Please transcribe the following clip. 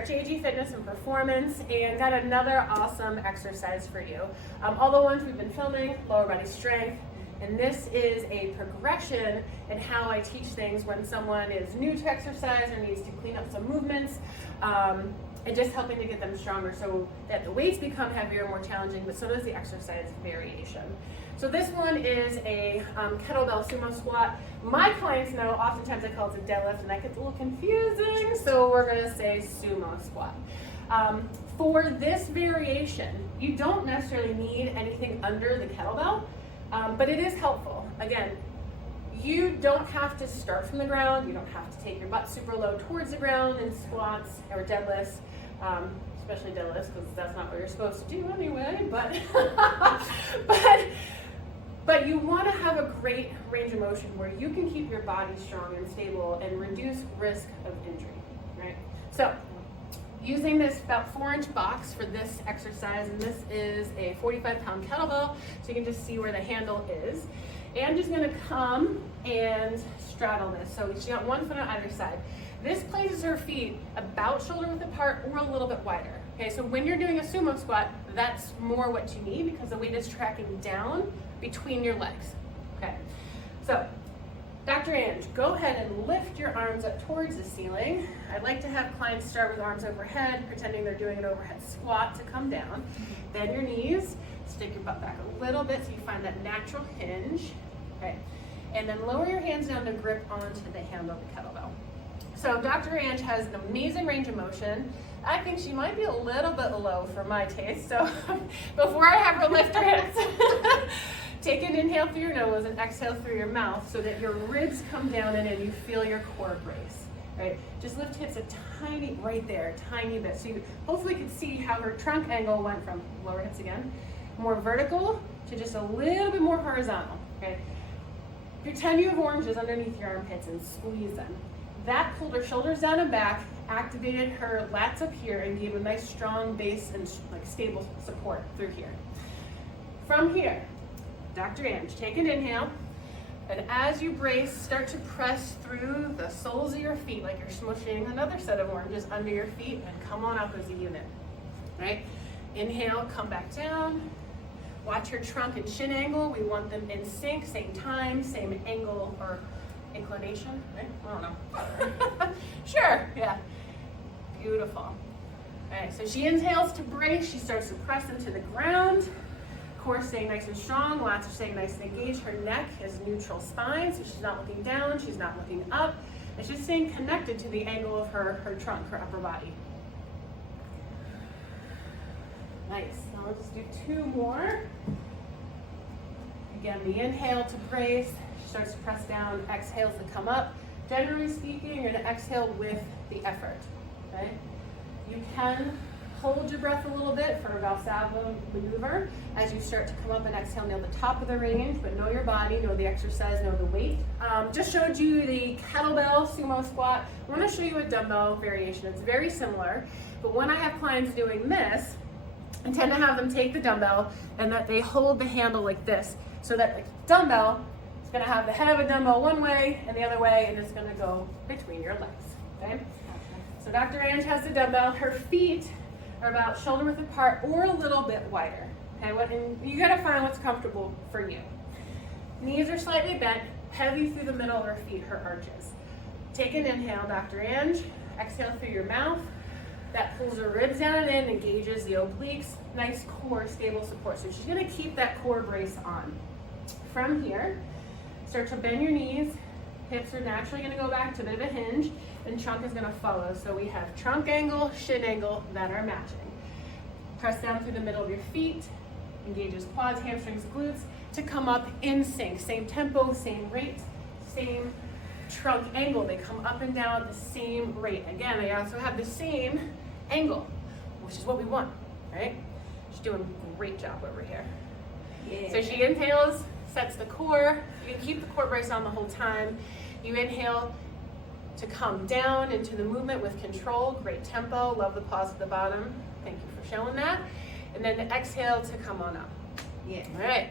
at JG Fitness and Performance, and got another awesome exercise for you. All the ones we've been filming, lower body strength, and this is a progression in how I teach things when someone is new to exercise or needs to clean up some movements, and just helping to get them stronger so that the weights become heavier, more challenging, but so does the exercise variation. So this one is a kettlebell sumo squat. My clients know, oftentimes I call it a deadlift, and that gets a little confusing, so we're gonna say sumo squat. For this variation, you don't necessarily need anything under the kettlebell, but it is helpful. Again, you don't have to start from the ground, you don't have to take your butt super low towards the ground in squats or deadlifts, especially deadlifts, because that's not what you're supposed to do anyway, but but you want to have a great range of motion where you can keep your body strong and stable and reduce risk of injury, right? So, using this about 4-inch box for this exercise, and this is a 45-pound kettlebell, so you can just see where the handle is. And I'm just gonna come and straddle this. So she's got one foot on either side. This places her feet about shoulder width apart or a little bit wider. Okay, so when you're doing a sumo squat, that's more what you need because the weight is tracking down between your legs. Okay, so Dr. Ange, go ahead and lift your arms up towards the ceiling. I like to have clients start with arms overhead, pretending they're doing an overhead squat to come down. Bend your knees, stick your butt back a little bit so you find that natural hinge. Okay, and then lower your hands down to grip onto the handle of the kettlebell. So Dr. Ange has an amazing range of motion. I think she might be a little bit low for my taste, so before I have her lift her hips, take an inhale through your nose and exhale through your mouth so that your ribs come down in and you feel your core brace, right? Just lift hips a tiny, right there, a tiny bit. So you hopefully can see how her trunk angle went from, lower hips again, more vertical to just a little bit more horizontal, okay? Pretend you have oranges underneath your armpits and squeeze them. That pulled her shoulders down and back, activated her lats up here, and gave a nice strong base and like stable support through here. From here, Dr. Ange, take an inhale, and as you brace, start to press through the soles of your feet like you're smushing another set of oranges under your feet, and come on up as a unit, right? Inhale, come back down. Watch your trunk and shin angle. We want them in sync, same time, same angle or inclination, right? I don't know. Sure, yeah. Beautiful. All right, so she inhales to brace. She starts to press into the ground. Core staying nice and strong. Lats are staying nice and engaged. Her neck is neutral spine, so she's not looking down, she's not looking up. And she's staying connected to the angle of her trunk, her upper body. Nice. Now we'll just do 2 more. Again, the inhale to brace. She starts to press down. Exhales to come up. Generally speaking, you're going to exhale with the effort. Okay? You can hold your breath a little bit for a Valsalva maneuver as you start to come up and exhale, nail the top of the range, but know your body, know the exercise, know the weight. Just showed you the kettlebell sumo squat. I want to show you a dumbbell variation. It's very similar, but when I have clients doing this, I tend to have them take the dumbbell and that they hold the handle like this so that the dumbbell is going to have the head of a dumbbell one way and the other way, and it's going to go between your legs. Okay? So Dr. Ange has the dumbbell. Her feet are about shoulder width apart or a little bit wider. Okay, and you gotta find what's comfortable for you. Knees are slightly bent, heavy through the middle of her feet, her arches. Take an inhale, Dr. Ange. Exhale through your mouth. That pulls her ribs down and in, engages the obliques. Nice core, stable support. So she's gonna keep that core brace on. From here, start to bend your knees. Hips are naturally gonna go back to a bit of a hinge, and trunk is gonna follow. So we have trunk angle, shin angle that are matching. Press down through the middle of your feet, engages quads, hamstrings, glutes to come up in sync. Same tempo, same rate, same trunk angle. They come up and down at the same rate. Again, they also have the same angle, which is what we want, right? She's doing a great job over here. Yeah. So she inhales, sets the core. You can keep the core brace on the whole time. You inhale to come down into the movement with control. Great tempo. Love the pause at the bottom. Thank you for showing that. And then the exhale to come on up. Yeah. All right.